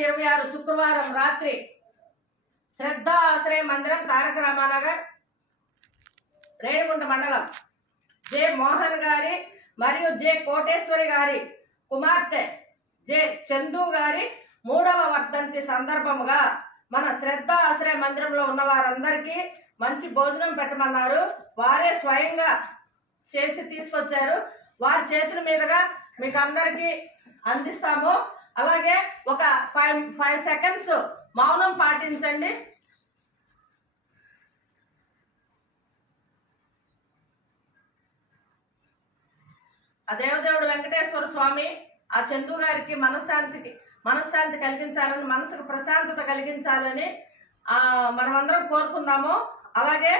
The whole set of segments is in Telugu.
2026 శుక్రవారం రాత్రి శ్రద్ధా ఆశ్రయ మందిరం తారక రామానగర్ రేణిగుంట మండలం జె మోహన్ గారి మరియు జె కోటేశ్వరి గారి కుమార్తె జె చందు గారి 3వ వర్ధంతి సందర్భముగా మన శ్రద్ధా ఆశ్రయ మందిరంలో ఉన్న వారందరికీ మంచి భోజనం పెట్టమన్నారు. వారే స్వయంగా చేసి తీసుకొచ్చారు. వారి చేతుల మీదుగా మీకు అందరికీ అందిస్తాము. అలాగే ఒక 5 సెకండ్స్ మౌనం పాటించండి. ఆ దేవదేవుడు వెంకటేశ్వర స్వామి ఆ చందు గారికి మనశ్శాంతి కలిగించాలని, మనసుకు ప్రశాంతత కలిగించాలని మనమందరం కోరుకుందాము. అలాగే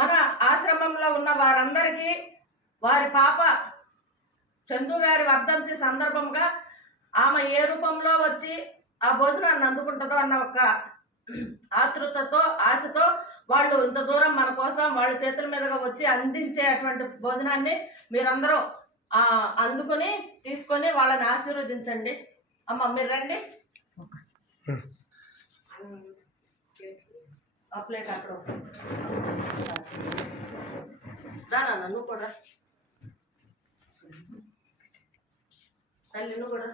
మన ఆశ్రమంలో ఉన్న వారందరికీ వారి పాప చందు గారి వర్ధంతి సందర్భంగా ఆమె ఏ రూపంలో వచ్చి ఆ భోజనాన్ని అందుకుంటుందో అన్న ఒక ఆతృతతో ఆశతో వాళ్ళు ఇంత దూరం మన కోసం వాళ్ళ చేతుల మీదుగా వచ్చి అందించేటువంటి భోజనాన్ని మీరందరూ అందుకుని తీసుకొని వాళ్ళని ఆశీర్వదించండి. అమ్మ మీరు రండి. ఆ ప్లేట్ అక్కడ రానా, నువ్వు కూడా తల్లి, నువ్వు కూడా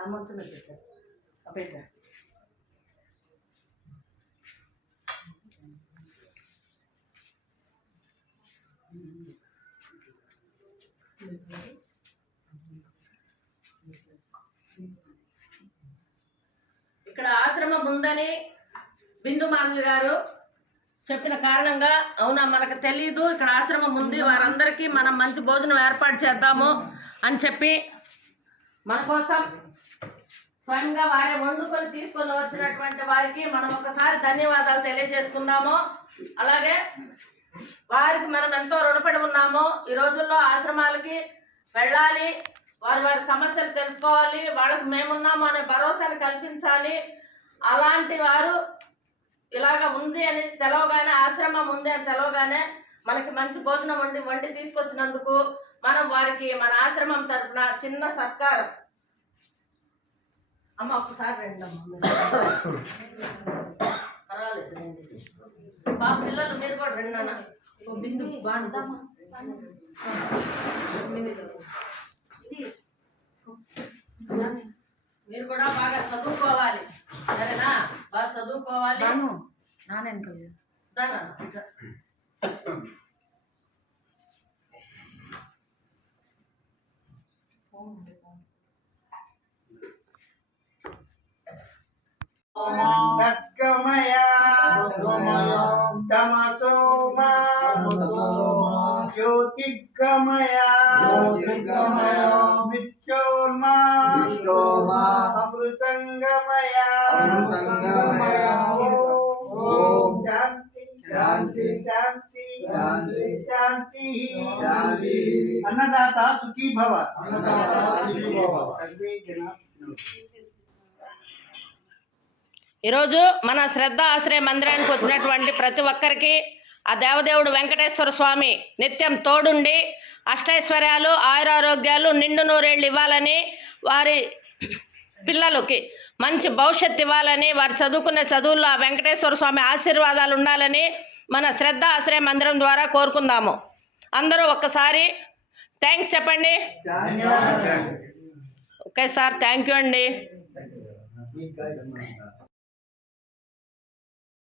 ఆ మంచం పెట్టారు పెట్టా. ఇక్కడ ఆశ్రమం ఉందని బిందు మాధవి గారు చెప్పిన కారణంగా, అవునా మనకు తెలీదు ఇక్కడ ఆశ్రమం ఉంది, వారందరికీ మనం మంచి భోజనం ఏర్పాటు చేద్దాము అని చెప్పి మన కోసం స్వయంగా వారే వండుకొని తీసుకొని వచ్చినటువంటి వారికి మనం ఒకసారి ధన్యవాదాలు తెలియజేసుకుందాము. అలాగే వారికి మనం ఎంతో రుణపడి ఉన్నాము. ఈ రోజుల్లో ఆశ్రమాలకి వెళ్ళాలి, వారి సమస్యలు తెలుసుకోవాలి, వాళ్ళకి మేమున్నాము అనే భరోసాను కల్పించాలి. అలాంటి వారు ఇలాగ ఉంది అని తెలవగానే, ఆశ్రమం ఉంది అని తెలవగానే మనకి మంచి భోజనం వండి తీసుకొచ్చినందుకు మనం వారికి మన ఆశ్రమం తరఫున చిన్న సత్కారం. అమ్మ ఒకసారి రండి అమ్మ, పర్వాలేదు రండి. పిల్లలు మీరు కూడా రండి అన్న. బిందు బాగుంటామా, మీరు కూడా బాగా చదువుకోవాలి, సరేనా? బాగా చదువుకోవాలి. సద్గమయ తమసోమా జ్యోతిర్గమయ విద్యోన్మా అమృతంగమయ ఓం శాంతి శాంతి శాంతి శాంతి శాంతి. అన్నదాత సుఖీ భవ. ఈరోజు మన శ్రద్ధ ఆశ్రయ మందిరానికి వచ్చినటువంటి ప్రతి ఒక్కరికి ఆ దేవదేవుడు వెంకటేశ్వర స్వామి నిత్యం తోడుండి అష్టైశ్వర్యాలు, ఆయురారోగ్యాలు, నిండు నూరేళ్ళు ఇవ్వాలని, వారి పిల్లలకి మంచి భవిష్యత్తు ఇవ్వాలని, వారు చదువుకునే చదువుల్లో ఆ వెంకటేశ్వర స్వామి ఆశీర్వాదాలు ఉండాలని మన శ్రద్ధ ఆశ్రయ మందిరం ద్వారా కోరుకుందాము. అందరూ ఒక్కసారి థ్యాంక్స్ చెప్పండి. ఓకే సార్, థ్యాంక్ యూ అండి.